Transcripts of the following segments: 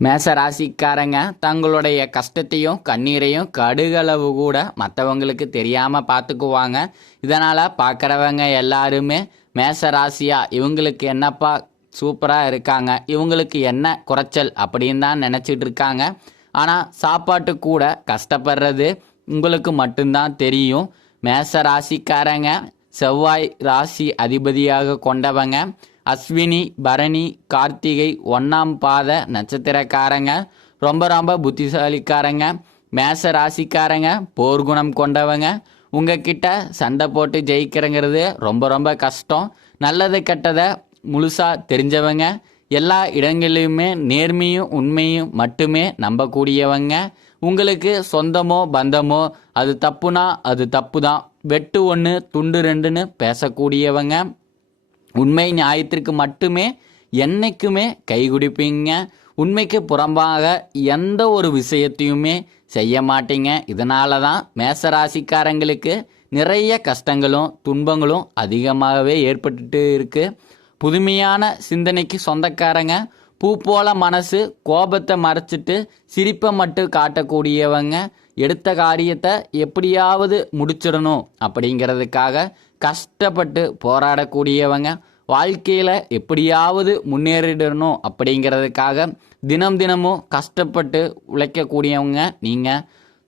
மேச ராசிக்காரங்க தங்களுடைய கஷ்டத்தையும் கண்ணீரையும் கடுகளவு கூட மற்றவங்களுக்கு தெரியாமல் பார்த்துக்குவாங்க. இதனால் பார்க்குறவங்க எல்லாருமே மேச ராசியா இவங்களுக்கு என்னப்பா சூப்பராக இருக்காங்க, இவங்களுக்கு என்ன குறைச்சல் அப்படின்னு தான் நினச்சிட்டு இருக்காங்க. ஆனால் சாப்பாட்டு கூட கஷ்டப்படுறது உங்களுக்கு மட்டும்தான் தெரியும். மேச ராசிக்காரங்க செவ்வாய் ராசி அதிபதியாக கொண்டவங்க. அஸ்வினி பரணி கார்த்திகை 1ஆம் பாத நட்சத்திரக்காரங்க. ரொம்ப ரொம்ப புத்திசாலிக்காரங்க. மேச ராசிக்காரங்க போர்க்குணம் கொண்டவங்க. உங்ககிட்ட சண்டை போட்டு ஜெயிக்கிறங்கிறது ரொம்ப ரொம்ப கஷ்டம். நல்லது கெட்டதை முழுசாக தெரிஞ்சவங்க. எல்லா இடங்களிலுமே நேர்மையும் உண்மையும் மட்டுமே நம்பக்கூடியவங்க. உங்களுக்கு சொந்தமோ பந்தமோ அது தப்புனா அது தப்பு தான், வெட்டு ஒன்று துண்டு ரெண்டுன்னு பேசக்கூடியவங்க. உண்மை நியாயத்திற்கு மட்டுமே என்னைக்குமே கை குடிப்பீங்க. உண்மைக்கு புறம்பாக எந்த ஒரு விஷயத்தையுமே செய்ய மாட்டீங்க. இதனால தான் மேசராசிக்காரங்களுக்கு நிறைய கஷ்டங்களும் துன்பங்களும் அதிகமாகவே ஏற்பட்டுட்டு இருக்கு. புதுமையான சிந்தனைக்கு சொந்தக்காரங்க. பூ போல மனசு, கோபத்தை மறைச்சிட்டு சிரிப்பை மட்டும் காட்டக்கூடியவங்க. எடுத்த காரியத்தை எப்படியாவது முடிச்சிடணும் அப்படிங்கிறதுக்காக கஷ்டப்பட்டு போராடக்கூடியவங்க. வாழ்க்கையில் எப்படியாவது முன்னேறிடணும் அப்படிங்கிறதுக்காக தினமும் கஷ்டப்பட்டு உழைக்கக்கூடியவங்க நீங்கள்.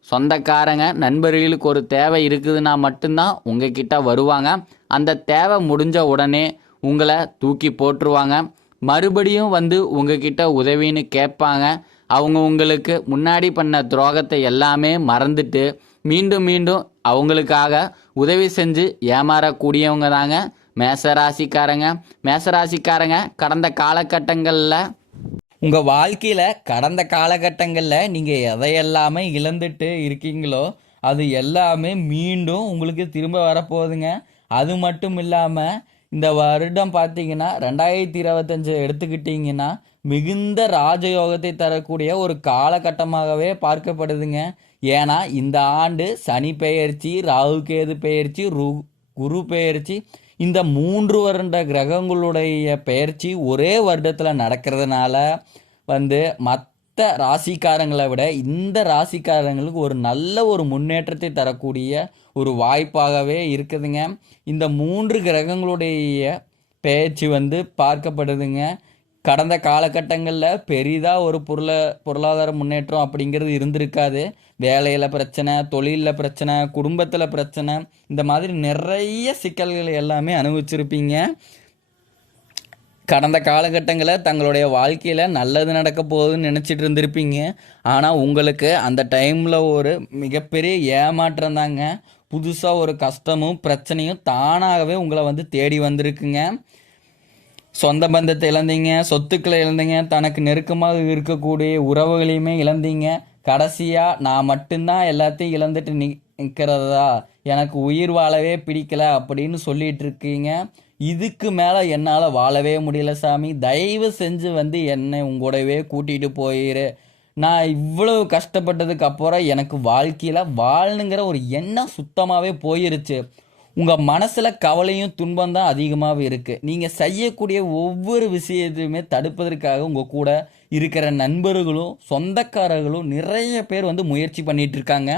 சொந்தக்காரங்க நண்பர்களுக்கு ஒரு தேவை இருக்குதுன்னா மட்டும்தான் உங்ககிட்ட வருவாங்க. அந்த தேவை முடிஞ்ச உடனே உங்களை தூக்கி போட்டுருவாங்க. மறுபடியும் வந்து உங்ககிட்ட உதவின்னு கேட்பாங்க. அவங்க உங்களுக்கு முன்னாடி பண்ண துரோகத்தை எல்லாமே மறந்துட்டு மீண்டும் அவங்களுக்காக உதவி செஞ்சு ஏமாறக்கூடியவங்க தாங்க மேசராசிக்காரங்க. மேசராசிக்காரங்க கடந்த காலகட்டங்களில் உங்கள் வாழ்க்கையில் கடந்த காலகட்டங்களில் நீங்கள் எதையெல்லாமே இழந்துட்டு இருக்கீங்களோ அது எல்லாமே மீண்டும் உங்களுக்கு திரும்ப வரப்போகுதுங்க. அது மட்டும் இல்லாமல் இந்த வருடம் பார்த்தீங்கன்னா 2025 எடுத்துக்கிட்டிங்கன்னா மிகுந்த ராஜயோகத்தை தரக்கூடிய ஒரு காலகட்டமாகவே பார்க்கப்படுதுங்க. ஏன்னா இந்த ஆண்டு சனி பெயர்ச்சி, ராகு கேது பெயர்ச்சி, குரு பெயர்ச்சி, இந்த 3 வருட கிரகங்களுடைய பெயர்ச்சி ஒரே வருடத்தில் நடக்கிறதுனால மற்ற ராசிக்காரங்களை விட இந்த ராசிக்காரங்களுக்கு ஒரு நல்ல ஒரு முன்னேற்றத்தை தரக்கூடிய ஒரு வாய்ப்பாகவே இருக்குதுங்க. இந்த 3 கிரகங்களுடைய பெயர்ச்சி பார்க்கப்படுதுங்க. கடந்த காலகட்டங்களில் பெரிதாக ஒரு பொருளாதார முன்னேற்றம் அப்படிங்கிறது இருந்திருக்காது. வேலையில் பிரச்சனை, தொழிலில் பிரச்சனை, குடும்பத்தில் பிரச்சனை, இந்த மாதிரி நிறைய சிக்கல்கள் எல்லாமே அனுபவிச்சிருப்பீங்க. கடந்த காலகட்டங்களில் தங்களுடைய வாழ்க்கையில் நல்லது நடக்க போகுதுன்னு நினச்சிட்டு இருந்திருப்பீங்க. ஆனால் உங்களுக்கு அந்த டைமில் ஒரு மிகப்பெரிய ஏமாற்றம் தாங்க. புதுசாக ஒரு கஷ்டமும் பிரச்சனையும் தானாகவே உங்களை தேடி வந்திருக்குங்க. சொந்த பந்தத்தை இழந்தீங்க, சொத்துக்களை இழந்தீங்க, தனக்கு நெருக்கமாக இருக்கக்கூடிய உறவுகளையுமே இழந்தீங்க. கடைசியாக நான் மட்டும்தான் எல்லாத்தையும் இழந்துட்டு நிற்கிறதா, எனக்கு உயிர் வாழவே பிடிக்கல அப்படின்னு சொல்லிட்டு இருக்கீங்க. இதுக்கு மேலே என்னால் வாழவே முடியல சாமி, தயவு செஞ்சு என்னை உங்களோடவே கூட்டிகிட்டு போயிரு. நான் இவ்வளவு கஷ்டப்பட்டதுக்கு அப்புறம் எனக்கு வாழ்க்கையில் வாழணுங்கிற ஒரு எண்ணம் சுத்தமாகவே போயிருச்சு. உங்கள் மனசில் கவலையும் துன்பம் தான் அதிகமாகவே இருக்குது. நீங்கள் செய்யக்கூடிய ஒவ்வொரு விஷயத்தையுமே தடுப்பதற்காக உங்கள் கூட இருக்கிற நண்பர்களும் சொந்தக்காரர்களும் நிறைய பேர் முயற்சி பண்ணிகிட்டு இருக்காங்க.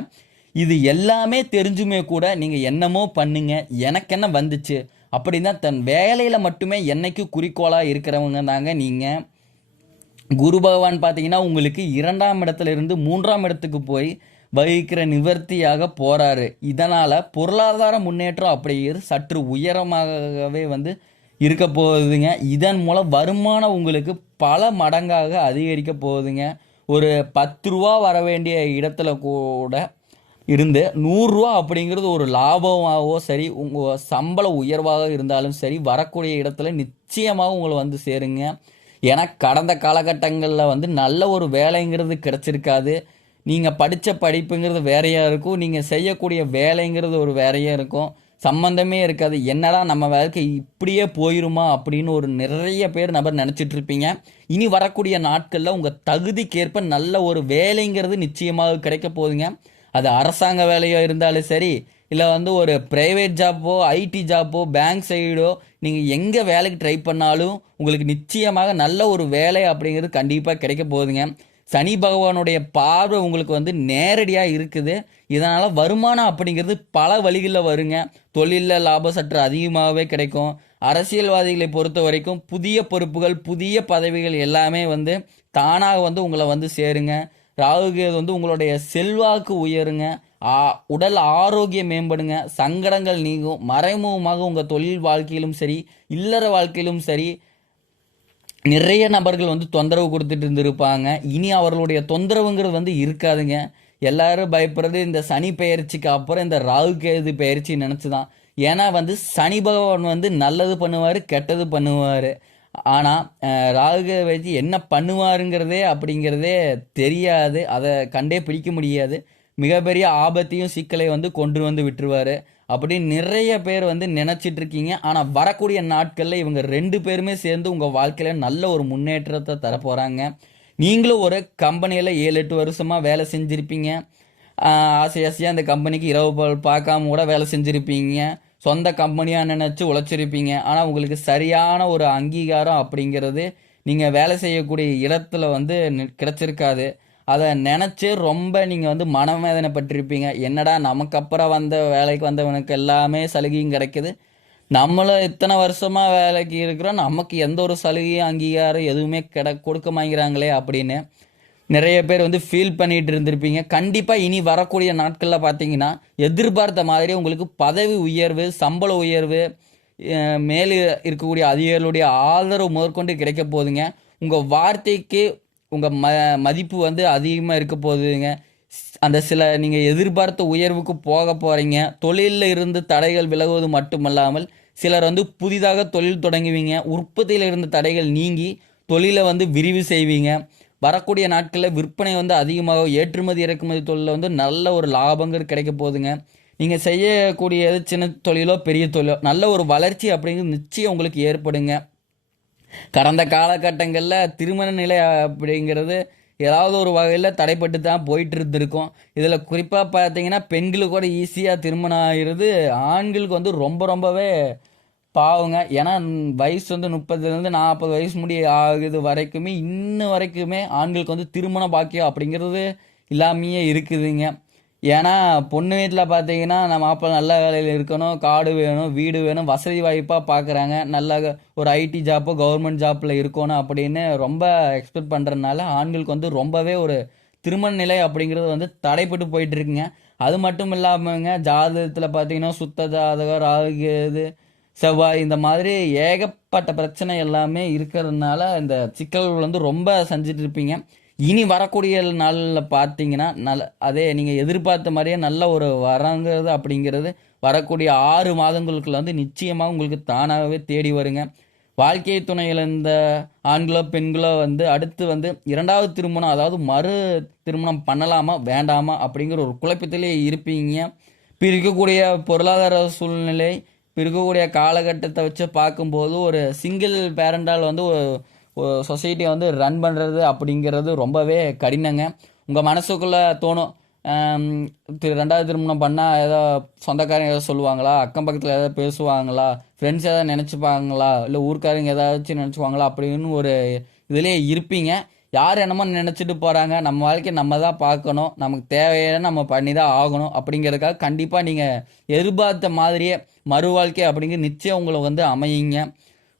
இது எல்லாமே தெரிஞ்சுமே கூட நீங்கள் என்னமோ பண்ணுங்க, எனக்கு என்ன வந்துச்சு அப்படின்னா தன் வேலையில் மட்டுமே என்னைக்கு குறிக்கோளாக இருக்கிறவங்க தாங்க நீங்கள். குரு பகவான் பார்த்தீங்கன்னா உங்களுக்கு 2ஆம் இடத்துல இருந்து 3ஆம் இடத்துக்கு போய் வகிக்கிற நிவர்த்தியாக போகிறாரு. இதனால் பொருளாதார முன்னேற்றம் அப்படிங்கிறது சற்று உயரமாகவே இருக்க போகுதுங்க. இதன் மூலம் வருமானம் உங்களுக்கு பல மடங்காக அதிகரிக்க போகுதுங்க. ஒரு 10 ரூபா வர வேண்டிய இடத்துல கூட இருந்து 100 ரூபா அப்படிங்கிறது ஒரு லாபமாகவோ சரி, உங்கள் சம்பள உயர்வாக இருந்தாலும் சரி, வரக்கூடிய இடத்துல நிச்சயமாக உங்களை சேருங்க. ஏன்னா கடந்த காலகட்டங்களில் நல்ல ஒரு வேலைங்கிறது கிடச்சிருக்காது. நீங்கள் படித்த படிப்புங்கிறது வேறையாக இருக்கும், நீங்கள் செய்யக்கூடிய வேலைங்கிறது ஒரு வேறையாக இருக்கும், சம்மந்தமே இருக்காது. என்னடா நம்ம வாழ்க்கை இப்படியே போயிருமா அப்படின்னு ஒரு நிறைய பேர் நபர் நினச்சிட்டு இருப்பீங்க. இனி வரக்கூடிய நாட்களில் உங்கள் தகுதிக்கேற்ப நல்ல ஒரு வேலைங்கிறது நிச்சயமாக கிடைக்க போகுதுங்க. அது அரசாங்க வேலையாக இருந்தாலும் சரி, இல்லை வந்து ஒரு ப்ரைவேட் ஜாப்போ, ஐடி ஜாப்போ, பேங்க் சைடோ நீங்கள் எங்கே வேலைக்கு ட்ரை பண்ணாலும் உங்களுக்கு நிச்சயமாக நல்ல ஒரு வேலை அப்படிங்கிறது கண்டிப்பாக கிடைக்க போகுதுங்க. சனி பகவானுடைய பார்வை உங்களுக்கு வந்து நேரடியாக இருக்குது. இதனால் வருமானம் அப்படிங்கிறது பல வழிகளில் வருங்க. தொழிலில் லாபம் சற்று அதிகமாகவே கிடைக்கும். அரசியல்வாதிகளை பொறுத்த வரைக்கும் புதிய பொறுப்புகள், புதிய பதவிகள் எல்லாமே வந்து தானாக வந்து உங்களை வந்து சேருங்க. ராகுகேது வந்து உங்களுடைய செல்வாக்கு உயருங்க. உடல் ஆரோக்கியம் மேம்படுங்க. சங்கடங்கள் நீங்கும். மறைமுகமாக உங்கள் தொழில் வாழ்க்கையிலும் சரி, இல்லற வாழ்க்கையிலும் சரி, நிறைய நபர்கள் வந்து தொந்தரவு கொடுத்துட்டு இருந்திருப்பாங்க. இனி அவர்களுடைய தொந்தரவுங்கிறது வந்து இருக்காதுங்க. எல்லாரும் பயப்படுறது இந்த சனி பெயர்ச்சிக்கு அப்புறம் இந்த ராகு கேது பெயர்ச்சி நினச்சி தான். ஏன்னா வந்து சனி பகவான் வந்து நல்லது பண்ணுவார், கெட்டது பண்ணுவார். ஆனால் ராகு வச்சு என்ன பண்ணுவாருங்கிறதே அப்படிங்கிறதே தெரியாது. அதை கண்டே பிடிக்க முடியாது. மிகப்பெரிய ஆபத்தையும் சிக்கலை வந்து கொண்டு வந்து விட்டுருவார். அப்படி நிறைய பேர் வந்து நினச்சிட்டு இருக்கீங்க. ஆனால் வரக்கூடிய நாட்களில் இவங்க 2 பேருமே சேர்ந்து உங்கள் வாழ்க்கையில் நல்ல ஒரு முன்னேற்றத்தை தரப்போகிறாங்க. நீங்களும் ஒரு கம்பெனியில் 7-8 வருஷமாக வேலை செஞ்சுருப்பீங்க. ஆசை ஆசையாக அந்த கம்பெனிக்கு இரவு பகல் பார்க்காம கூட வேலை செஞ்சுருப்பீங்க. சொந்த கம்பெனியாக நினச்சி உழைச்சிருப்பீங்க. ஆனால் உங்களுக்கு சரியான ஒரு அங்கீகாரம் அப்படிங்கிறது நீங்கள் வேலை செய்யக்கூடிய இடத்துல வந்து கிடைச்சிருக்காது. அதை நினச்சி ரொம்ப நீங்கள் வந்து மனவேதனைப்பட்டிருப்பீங்க. என்னடா நமக்கு அப்புறம் வந்த வேலைக்கு வந்தவனுக்கு எல்லாமே சலுகையும் கிடைக்குது, நம்மளும் இத்தனை வருஷமாக வேலைக்கு இருக்கிறோம், நமக்கு எந்த ஒரு சலுகையும் அங்கீகாரம் எதுவுமே கொடுக்க மாட்டேங்கிறாங்களே அப்படின்னு நிறைய பேர் வந்து ஃபீல் பண்ணிட்டு இருந்திருப்பீங்க. கண்டிப்பாக இனி வரக்கூடிய நாட்களில் பார்த்தீங்கன்னா எதிர்பார்த்த மாதிரி உங்களுக்கு பதவி உயர்வு, சம்பள உயர்வு, மேலே இருக்கக்கூடிய அதிகாரிகளுடைய ஆதரவு முதற்கொண்டு கிடைக்க போகுதுங்க. உங்கள் வார்த்தைக்கு உங்கள் மதிப்பு வந்து அதிகமாக இருக்க போகுதுங்க. அந்த சில நீங்கள் எதிர்பார்த்த உயர்வுக்கு போக போகிறீங்க. தொழிலில் இருந்து தடைகள் விலகுவது மட்டுமல்லாமல் சிலர் வந்து புதிதாக தொழில் தொடங்குவீங்க. உற்பத்தியில் இருந்த தடைகள் நீங்கி தொழிலை வந்து விரிவு செய்வீங்க. வரக்கூடிய நாட்களில் விற்பனை வந்து அதிகமாக, ஏற்றுமதி இறக்குமதி தொழிலில் வந்து நல்ல ஒரு லாபங்கள் கிடைக்க போகுதுங்க. நீங்கள் செய்யக்கூடியது சின்ன தொழிலோ பெரிய தொழிலோ நல்ல ஒரு வளர்ச்சி அப்படிங்கிறது நிச்சயம் உங்களுக்கு ஏற்படுங்க. கடந்த காலகட்டங்களில் திருமண நிலை அப்படிங்கிறது ஏதாவது ஒரு வகையில் தடைப்பட்டு தான் போயிட்டு இருந்திருக்கும். இதில் குறிப்பாக பார்த்தீங்கன்னா பெண்களுக்கு கூட ஈஸியாக திருமணம் ஆகிறது, ஆண்களுக்கு வந்து ரொம்பவே பாவங்க. ஏன்னா வயசு வந்து 30லேருந்து 40 வயசு ஆகுது வரைக்குமே இன்ன வரைக்குமே ஆண்களுக்கு வந்து திருமண பாக்கியம் அப்படிங்கிறது இல்லாமையே இருக்குதுங்க. ஏன்னா பொண்ணு வீட்டில் பார்த்தீங்கன்னா நம்ம மாப்பிள்ளை நல்ல வேலையில் இருக்கணும், காடு வேணும், வீடு வேணும், வசதி வாய்ப்பாக பார்க்குறாங்க. நல்ல ஒரு ஐடி ஜாப்போ கவர்மெண்ட் ஜாப்பில் இருக்கணும் அப்படின்னு ரொம்ப எக்ஸ்பெக்ட் பண்ணுறதுனால ஆண்களுக்கு வந்து ரொம்பவே ஒரு திருமண நிலை அப்படிங்கிறது வந்து தடைப்பட்டு போயிட்டு இருக்குங்க. அது மட்டும் இல்லாமங்க ஜாதகத்தில் பார்த்தீங்கன்னா சுத்த ஜாதகம், ராகு, செவ்வாய் இந்த மாதிரி ஏகப்பட்ட பிரச்சனை எல்லாமே இருக்கிறதுனால இந்த சிக்கல்கள் வந்து ரொம்ப செஞ்சுட்டு இருப்பீங்க. இனி வரக்கூடிய நாளில் பார்த்தீங்கன்னா அதே நீங்கள் எதிர்பார்த்த மாதிரியே நல்ல ஒரு வரங்கிறது அப்படிங்கிறது வரக்கூடிய 6 மாதங்களுக்குள்ள வந்து நிச்சயமாக உங்களுக்கு தானாகவே தேடி வருங்க. வாழ்க்கை துணையில் இந்த ஆண்களோ பெண்களோ வந்து அடுத்து வந்து 2வது திருமணம், அதாவது மறு திருமணம் பண்ணலாமா வேண்டாமா அப்படிங்கிற ஒரு குழப்பத்திலே இருப்பீங்க. இப்போ இருக்கக்கூடிய பொருளாதார சூழ்நிலை, இப்போ இருக்கக்கூடிய காலகட்டத்தை வச்சு பார்க்கும்போது ஒரு சிங்கிள் பேரண்டால் வந்து சொசைட்டியை வந்து ரன் பண்ணுறது அப்படிங்கிறது ரொம்பவே கடினங்க. உங்கள் மனசுக்குள்ளே தோணும், 2வது திருமணம் பண்ணால் ஏதோ சொந்தக்காரங்க ஏதோ சொல்லுவாங்களா, அக்கம் பக்கத்தில் ஏதாவது பேசுவாங்களா, ஃப்ரெண்ட்ஸ் ஏதாவது நினச்சிப்பாங்களா, இல்லை ஊர்க்காரங்க ஏதாச்சும் நினச்சிப்பாங்களா அப்படின்னு ஒரு இதிலே இருப்பீங்க. யார் என்னமோ நினச்சிட்டு போகிறாங்க, நம்ம வாழ்க்கையை நம்ம தான் பார்க்கணும், நமக்கு தேவையான நம்ம பண்ணி தான் ஆகணும் அப்படிங்கிறதுக்காக கண்டிப்பாக நீங்கள் எதிர்பார்த்த மாதிரியே மறு வாழ்க்கை அப்படிங்கிறது நிச்சயம் உங்களை வந்து அமையுங்க.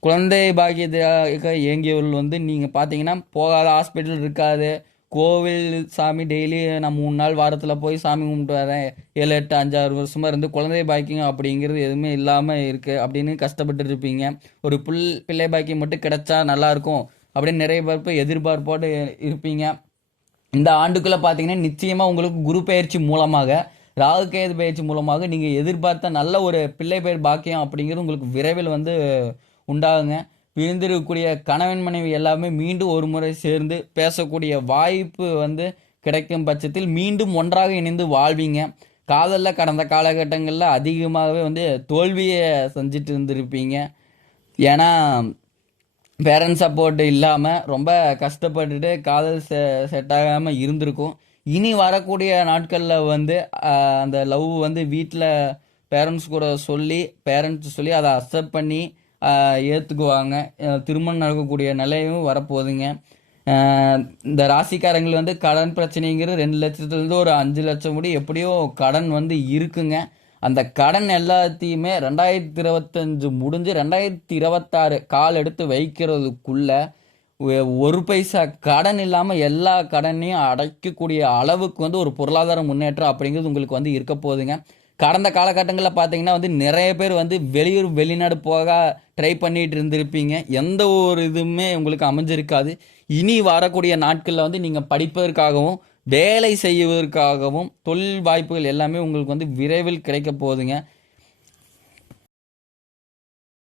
குழந்தை பாக்கியத்துக்காக இயங்கியவர்கள் வந்து நீங்கள் பார்த்தீங்கன்னா போகாத ஹாஸ்பிட்டல் இருக்காது. கோவில் சாமி டெய்லி நான் 3 நாள் வாரத்தில் போய் சாமி கும்பிட்டு வரேன், 7, 8, 5, 6 வருஷமாக இருந்து குழந்தை பாக்கியம் அப்படிங்கிறது எதுவுமே இல்லாமல் இருக்குது அப்படின்னு கஷ்டப்பட்டு இருப்பீங்க. ஒரு பிள்ளை பாக்கியம் மட்டும் கிடைச்சா நல்லாயிருக்கும் அப்படின்னு நிறைய பேர் எதிர்பார்ப்போடு இருப்பீங்க. இந்த ஆண்டுக்குள்ளே பார்த்தீங்கன்னா நிச்சயமாக உங்களுக்கு குரு பயிற்சி மூலமாக, ராகு கேது பயிற்சி மூலமாக நீங்கள் எதிர்பார்த்த நல்ல ஒரு பிள்ளை பெயர் பாக்கியம் அப்படிங்கிறது உங்களுக்கு விரைவில் வந்து உண்டாகுங்க. பிரிந்திருக்கக்கூடிய கணவன் மனைவி எல்லாமே மீண்டும் ஒரு முறை சேர்ந்து பேசக்கூடிய வாய்ப்பு வந்து கிடைக்கும் பட்சத்தில் மீண்டும் ஒன்றாக இணைந்து வாழ்வீங்க. காதலில் கடந்த காலகட்டங்களில் அதிகமாகவே வந்து தோல்வியை செஞ்சுட்டு இருந்திருப்பீங்க. ஏன்னா பேரண்ட்ஸ் சப்போர்ட் இல்லாமல் ரொம்ப கஷ்டப்பட்டுட்டு காதல் செட் ஆகாமல் இருந்திருக்கும். இனி வரக்கூடிய நாட்களில் வந்து அந்த லவ் வந்து வீட்டில் பேரண்ட்ஸ் கூட சொல்லி அதை அக்செப்ட் பண்ணி ஏற்றுக்குவாங்க. திருமணம் நடக்கக்கூடிய நிலையும் வரப்போகுதுங்க. இந்த ராசிக்காரங்கள் வந்து கடன் பிரச்சனைங்கிறது 2 லட்சத்துலேருந்து ஒரு 5 லட்சம் முடி எப்படியோ கடன் வந்து இருக்குங்க. அந்த கடன் எல்லாத்தையுமே 2025 முடிஞ்சு 2026 கால் எடுத்து வைக்கிறதுக்குள்ள ஒரு பைசா கடன் இல்லாமல் எல்லா கடனையும் அடைக்கக்கூடிய அளவுக்கு வந்து ஒரு பொருளாதார முன்னேற்றம் அப்படிங்கிறது உங்களுக்கு வந்து இருக்க போகுதுங்க. கடந்த காலகட்டங்களில் பார்த்தீங்கன்னா வந்து நிறைய பேர் வந்து வெளியூர் வெளிநாடு போக ட்ரை பண்ணிட்டு இருந்திருப்பீங்க. எந்த ஒரு இதுவுமே உங்களுக்கு அமைஞ்சிருக்காது. இனி வரக்கூடிய நாட்களில் வந்து நீங்கள் படிப்பதற்காகவும் வேலை செய்வதற்காகவும் தொழில் வாய்ப்புகள் எல்லாமே உங்களுக்கு வந்து விரைவில் கிடைக்க போகுதுங்க.